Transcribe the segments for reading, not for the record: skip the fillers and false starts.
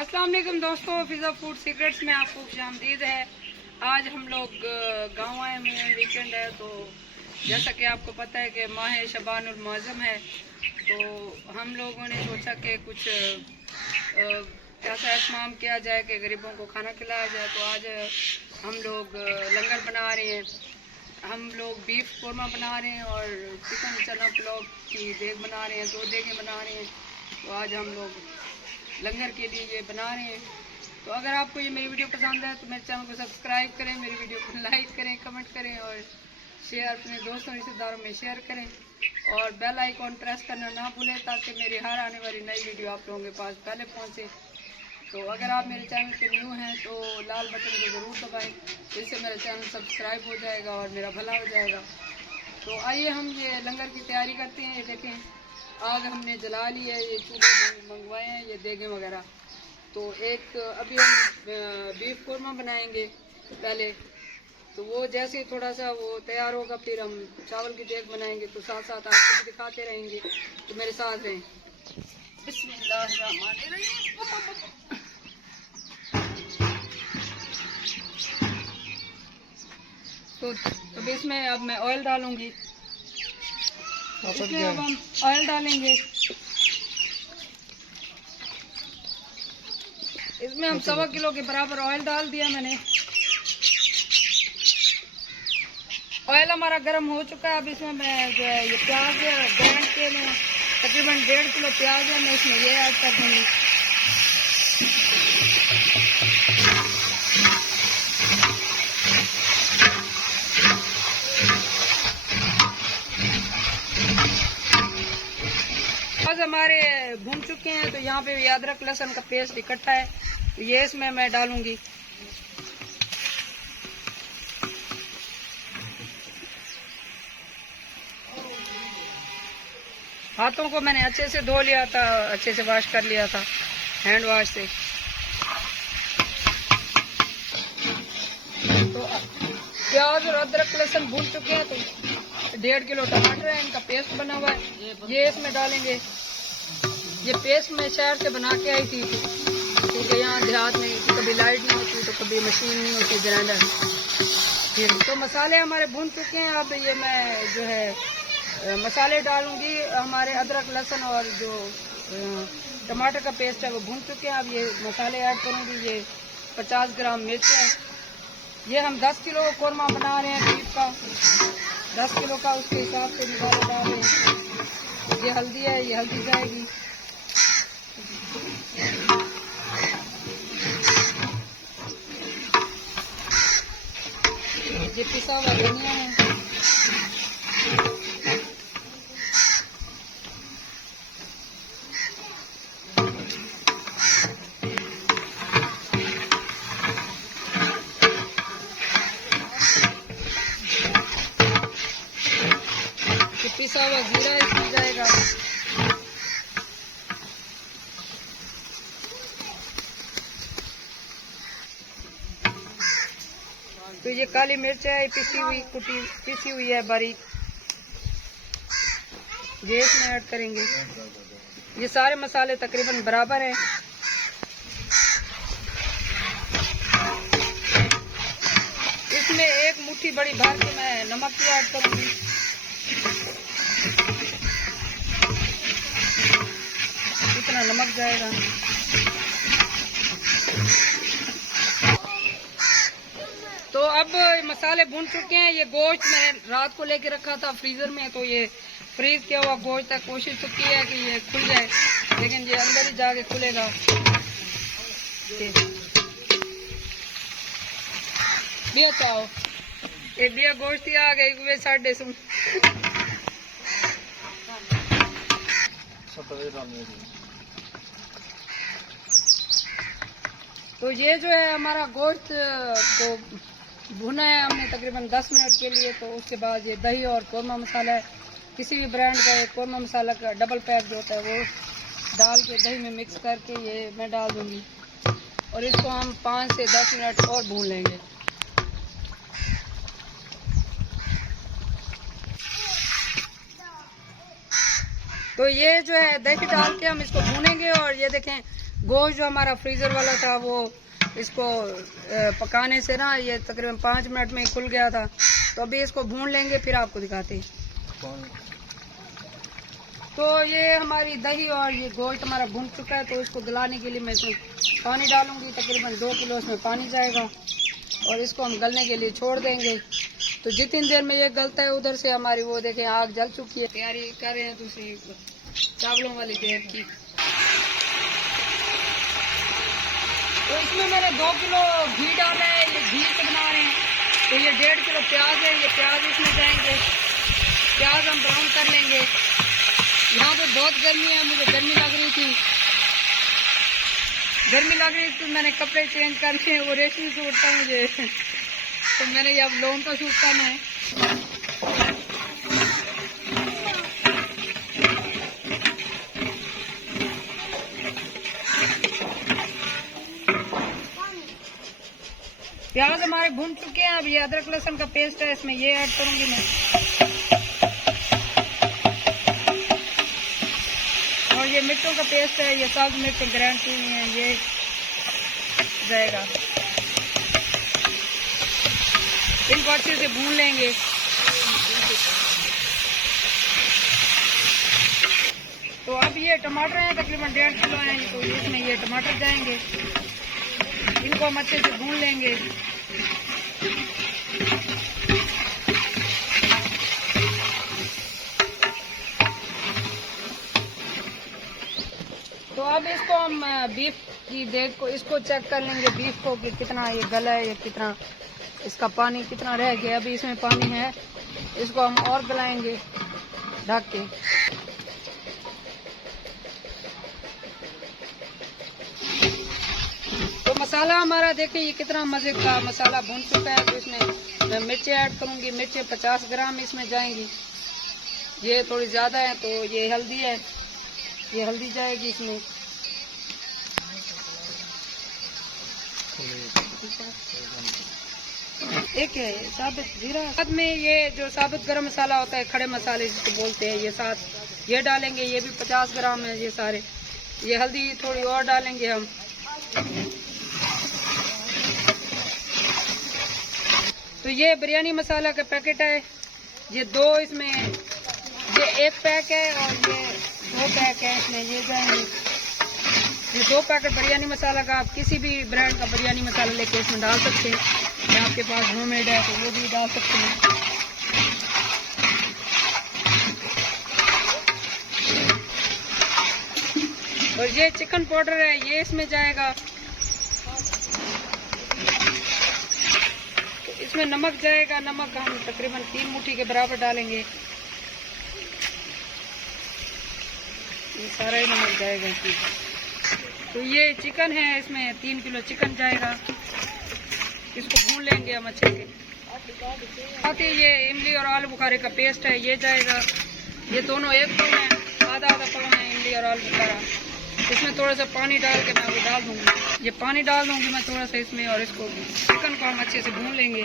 अस्सलाम वालेकुम दोस्तों, फिजा फूड सीक्रेट्स में आपको खुशामदीद है। आज हम लोग गांव आए हुए हैं, वीकेंड है, तो जैसा कि आपको पता है कि माह शबानुल मुअज़्ज़म है, तो हम लोगों ने सोचा कि कुछ ऐसा एहतमाम किया जाए कि गरीबों को खाना खिलाया जाए। तो आज हम लोग लंगर बना रहे हैं, हम लोग बीफ कोरमा बना रहे हैं और चिकन चना पुलाव की देग बना रहे हैं, 2 देगें बना रहे हैं। तो आज हम लोग लंगर के लिए ये बना रहे हैं। तो अगर आपको ये मेरी वीडियो पसंद है तो मेरे चैनल को सब्सक्राइब करें, मेरी वीडियो को लाइक करें, कमेंट करें और शेयर अपने दोस्तों रिश्तेदारों में शेयर करें और बेल आइकॉन प्रेस करना ना भूलें ताकि मेरी हर आने वाली नई वीडियो आप लोगों के पास पहले पहुंचे। तो अगर आप मेरे चैनल पे न्यू हैं तो लाल बटन को ज़रूर दबाएं, इससे मेरा चैनल सब्सक्राइब हो जाएगा और मेरा भला हो जाएगा। तो आइए हम ये लंगर की तैयारी करते हैं। ये देखें, आग हमने जला ली है, ये चूल्हे मंगवाए हैं, ये देगे वगैरह। तो एक अभी हम बीफ कोरमा बनाएंगे पहले, तो वो जैसे ही थोड़ा सा वो तैयार होगा फिर हम चावल की देग बनाएंगे। तो साथ साथ आपको भी दिखाते रहेंगे, तो मेरे साथ रहें। बिस्मिल्लाहिर्रहमानिर्रहीम। तो अभी इसमें अब मैं ऑयल डालूंगी, इसमें अब हम ऑयल डालेंगे। इसमें हम 1.25 किलो के बराबर ऑयल डाल दिया मैंने। ऑयल हमारा गर्म हो चुका है। अब इसमें मैं जो है ये प्याज ग्राइंड के लिए तकरीबन 1.5 किलो प्याज है, मैं इसमें ये ऐड कर दूंगी। प्याज हमारे भून चुके हैं, तो यहाँ पे अदरक लहसुन का पेस्ट इकट्ठा है, तो ये इसमें मैं डालूंगी। हाथों को मैंने अच्छे से धो लिया था, अच्छे से वॉश कर लिया था हैंड वॉश से। तो प्याज और अदरक लहसुन भून चुके हैं, तो 1.5 किलो टमाटर है, इनका पेस्ट बना हुआ है, ये इसमें डालेंगे। ये पेस्ट मैं शहर से बना के आई थी, क्योंकि यहाँ देहात में कभी लाइट नहीं होती तो कभी मशीन नहीं होती ग्राइंडर। तो मसाले हमारे भून चुके हैं। अब ये मैं जो है मसाले डालूंगी। हमारे अदरक लहसुन और जो टमाटर का पेस्ट है वो भून चुके हैं। अब ये मसाले ऐड करूंगी। ये 50 ग्राम मिर्च है। ये हम 10 किलो कोरमा बना रहे हैं बीफ का, 10 किलो का, उसके हिसाब से मसाले डाल रहे हैं। ये हल्दी है, ये हल्दी जाएगी। ये पिसा हुआ धनिया है। पिसा हुआ जीरा इसमें जाएगा। तो ये काली मिर्च है, पिसी हुई है बारीक, ये इसमें ऐड करेंगे। ये सारे मसाले तकरीबन बराबर हैं। इसमें एक मुट्ठी बड़ी भर के मैं नमक भी ऐड करूंगी। इतना नमक जाएगा। तो अब मसाले भून चुके हैं। ये गोश्त मैंने रात को लेके रखा था फ्रीजर में, तो ये फ्रीज किया हुआ गोश्त है। कोशिश तो की है कि ये खुल जाए, लेकिन ये अंदर ही जाके खुलेगा। बिया चाहो ये बिया गोश्त ही आ गई वे 1.5। तो ये जो है हमारा गोश्त को भुना है हमने तकरीबन 10 मिनट के लिए। तो उसके बाद ये दही और कोरमा मसाला है, किसी भी ब्रांड का कोरमा मसाला का डबल पैक जो होता है वो डाल के दही में मिक्स करके ये मैं डाल दूंगी और इसको हम 5 से 10 मिनट और भून लेंगे। तो ये जो है दही डाल के हम इसको भूनेंगे और ये देखें गोश्त जो हमारा फ्रीजर वाला था वो इसको पकाने से ना ये तकरीबन 5 मिनट में खुल गया था। तो अभी इसको भून लेंगे फिर आपको दिखाते हैं। तो ये हमारी दही और ये गोश्त हमारा भून चुका है। तो इसको गलाने के लिए मैं इसमें पानी डालूंगी, तकरीबन 2 किलो इसमें पानी जाएगा और इसको हम गलने के लिए छोड़ देंगे। तो जितनी देर में ये गलता है उधर से हमारी वो देखें आग जल चुकी है। तैयारी कर रहे हैं दूसरी चावलों वाली देर की। तो इसमें मैंने 2 किलो घी डाला है, ये घी से बना रहे हैं। तो ये 1.5 किलो प्याज है, ये प्याज इसमें जाएंगे। प्याज हम ब्राउन कर लेंगे। यहाँ पे बहुत गर्मी है, मुझे गर्मी लग रही थी तो मैंने कपड़े चेंज करके वो रेशमी सूट था मुझे तो मैंने ये अब लोन का सूट करना है। प्याज हमारे भून चुके हैं। अब ये अदरक लहसुन का पेस्ट है, इसमें ये ऐड करूंगी मैं। और ये मिर्चों का पेस्ट है, ये सब मिर्च ग्राइंड की हुई है, ये जाएगा। इनको अच्छे से भून लेंगे। तो अब ये टमाटर हैं, तकरीबन 1.5 किलो हैं। तो इसमें ये टमाटर जाएंगे, इनको हम अच्छे से भून लेंगे। तो अब इसको हम बीफ की देख को इसको चेक कर लेंगे, बीफ को कि कितना ये गला है, ये कितना इसका पानी कितना रह गया। अभी इसमें पानी है, इसको हम और गलाएंगे ढक के। तो मसाला हमारा देखिए ये कितना मजे का मसाला भून चुका है। तो इसमें मैं मिर्चें ऐड करूंगी, मिर्चें 50 ग्राम इसमें जाएंगी। ये थोड़ी ज्यादा है। तो ये हल्दी है, ये हल्दी जाएगी इसमें। एक है साबित जीरा। साथ में ये जो साबित गरम मसाला होता है, खड़े मसाले जिसको बोलते हैं, ये साथ ये डालेंगे। ये भी 50 ग्राम है ये सारे। ये हल्दी थोड़ी और डालेंगे हम। तो ये बिरयानी मसाला का पैकेट है, ये 2 इसमें, ये 1 पैक है और ये 2 पैक है इसमें, ये जाएंगे। ये 2 पैकेट बिरयानी मसाला का, आप किसी भी ब्रांड का बिरयानी मसाला लेके इसमें डाल सकते हैं। या आपके पास होममेड है तो वो भी डाल सकते हैं। और ये चिकन पाउडर है, ये इसमें जाएगा। तो इसमें नमक जाएगा, नमक हम तकरीबन 3 मुट्ठी के बराबर डालेंगे। ये सारा ही नमक जाएगा इसमें। तो ये चिकन है, इसमें 3 किलो चिकन जाएगा। इसको भून लेंगे हम अच्छे से। साथ ही ये इमली और आलू बुखारे का पेस्ट है, ये जाएगा। ये दोनों एक पाव है, आधा पाव है इमली और आलू बुखारा। इसमें थोड़ा सा पानी डाल के मैं वो डाल दूंगी। ये पानी डाल दूंगी मैं थोड़ा सा इसमें, और इसको चिकन को हम अच्छे से भून लेंगे।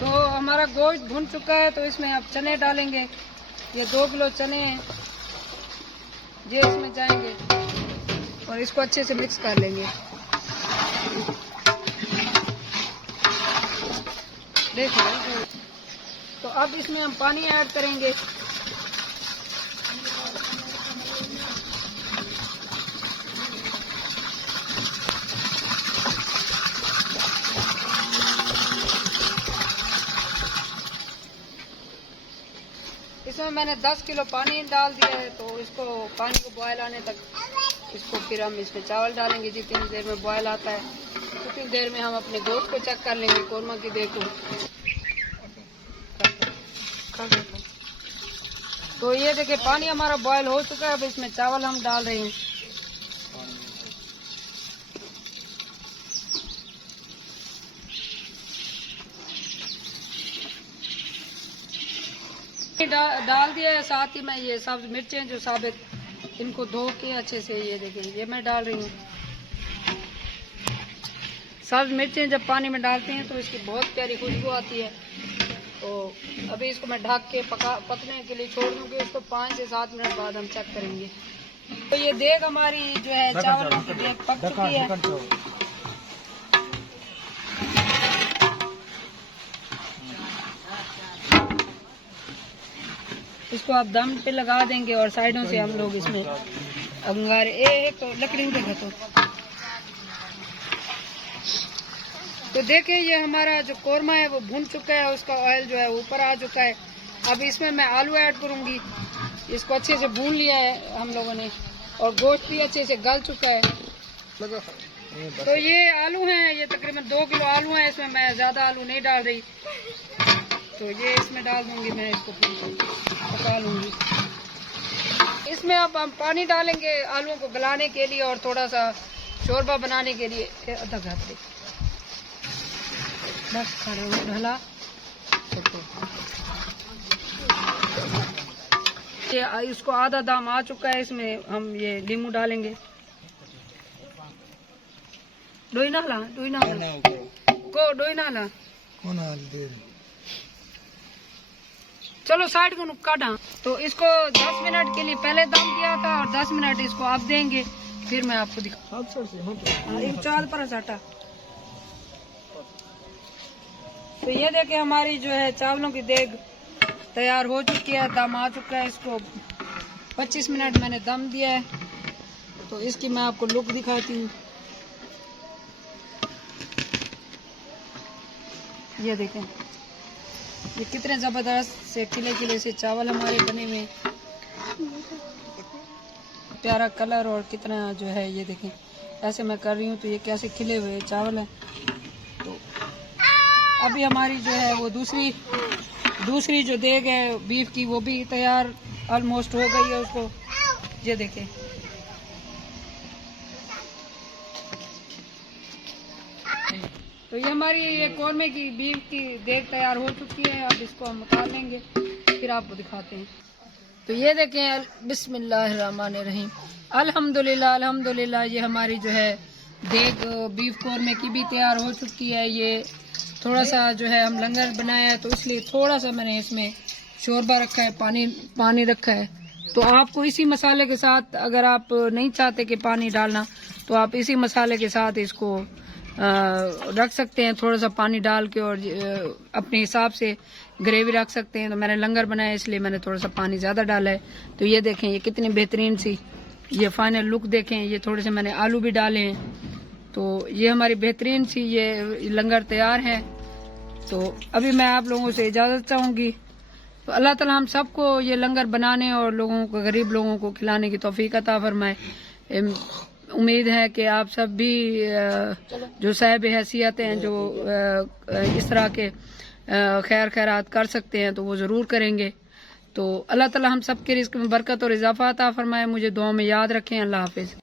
तो हमारा गोश्त भून चुका है। तो इसमें आप चने डालेंगे, ये 2 किलो चने हैं, ये इसमें जाएंगे और इसको अच्छे से मिक्स कर लेंगे। देखिए, तो अब इसमें हम पानी ऐड करेंगे। इसमें मैंने 10 किलो पानी डाल दिया है। तो इसको पानी को बॉयल आने तक इसको फिर हम इसमें चावल डालेंगे। जितनी देर में बॉयल आता है उतनी देर में हम अपने गोश्त को चेक कर लेंगे, कोरमा की देखो। तो ये देखिए पानी हमारा बॉयल हो चुका है। अब इसमें चावल हम डाल रहे हैं। डाल दिया है। साथ ही मैं ये सब्ज मिर्चें जो साबित, इनको धो के अच्छे से ये देखें ये मैं डाल रही हूँ। सब्ज मिर्चें जब पानी में डालते हैं तो इसकी बहुत प्यारी खुशबू आती है। तो अभी इसको मैं ढक के पकने के लिए छोड़ दूँगी। इसको 5 से 7 मिनट बाद हम चेक करेंगे। तो ये देग हमारी जो है चावलों की देग पक चुकी है। इसको आप दम पे लगा देंगे और साइडों से हम लोग इसमें अंगारे एक लकड़ी देखा तो देखें ये हमारा जो कोरमा है वो भुन चुका है, उसका ऑयल जो है ऊपर आ चुका है। अब इसमें मैं आलू ऐड करूंगी। इसको अच्छे से भून लिया है हम लोगों ने और गोश्त भी अच्छे से गल चुका है। तो ये आलू हैं, ये तकरीबन 2 किलो आलू हैं। इसमें मैं ज़्यादा आलू नहीं डाल रही, तो ये इसमें डाल दूंगी। मैं इसको पका लूंगी। इसमें अब हम पानी डालेंगे आलूओं को गलाने के लिए और थोड़ा सा शोरबा बनाने के लिए। आधा घाटे बस खाना ढला। ये इसको आधा दाम आ चुका है। इसमें हम ये नींबू डालेंगे। डोई नाला को डोई नाला चलो साइड को काटा। तो इसको 10 मिनट के लिए पहले दम दिया था और 10 मिनट इसको आप देंगे, फिर मैं आपको दिखा चाल पर साटा। तो ये देखे हमारी जो है चावलों की देग तैयार हो चुकी है, दम आ चुका है। इसको 25 मिनट मैंने दम दिया है। तो इसकी मैं आपको लुक दिखाती हूँ। ये देखें ये कितने जबरदस्त से खिले खिले से चावल हमारे बने हुए, प्यारा कलर और कितना जो है ये देखें। ऐसे मैं कर रही हूँ तो ये कैसे खिले हुए चावल हैं। तो अभी हमारी जो है वो दूसरी जो देग है बीफ की वो भी तैयार ऑलमोस्ट हो गई है। उसको ये देखें तो ये हमारी ये कोरमे की बीफ की देग तैयार हो चुकी है। अब इसको हम उतार लेंगे, फिर आपको दिखाते हैं। तो ये देखें बिस्मिल्लाहिर्रहमानिर्रहीम अल्हम्दुलिल्लाह अल्हम्दुलिल्लाह। ये हमारी जो है देग बीफ कोरमे की भी तैयार हो चुकी है। ये थोड़ा सा जो है हम लंगर बनाया है तो इसलिए थोड़ा सा मैंने इसमें शोरबा रखा है, पानी रखा है। तो आपको इसी मसाले के साथ, अगर आप नहीं चाहते कि पानी डालना, तो आप इसी मसाले के साथ इसको रख सकते हैं। थोड़ा सा पानी डाल के और अपने हिसाब से ग्रेवी रख सकते हैं। तो मैंने लंगर बनाया इसलिए मैंने थोड़ा सा पानी ज़्यादा डाला है। तो ये देखें ये कितनी बेहतरीन सी ये फाइनल लुक देखें। ये थोड़े से मैंने आलू भी डाले हैं। तो ये हमारी बेहतरीन सी ये लंगर तैयार है। तो अभी मैं आप लोगों से इजाज़त चाहूँगी। तो अल्लाह ताला हम सबको ये लंगर बनाने और लोगों को, गरीब लोगों को खिलाने की तौफीक अता फरमाए। उम्मीद है कि आप सब भी जो साहिब हैसियत हैं, जो इस तरह के खैर खैरात कर सकते हैं तो वो ज़रूर करेंगे। तो अल्लाह ताला हम सब के रिज़्क़ में बरकत और इजाफ़ा अता फरमाए। मुझे दुआ में याद रखें। अल्लाह हाफ़िज़।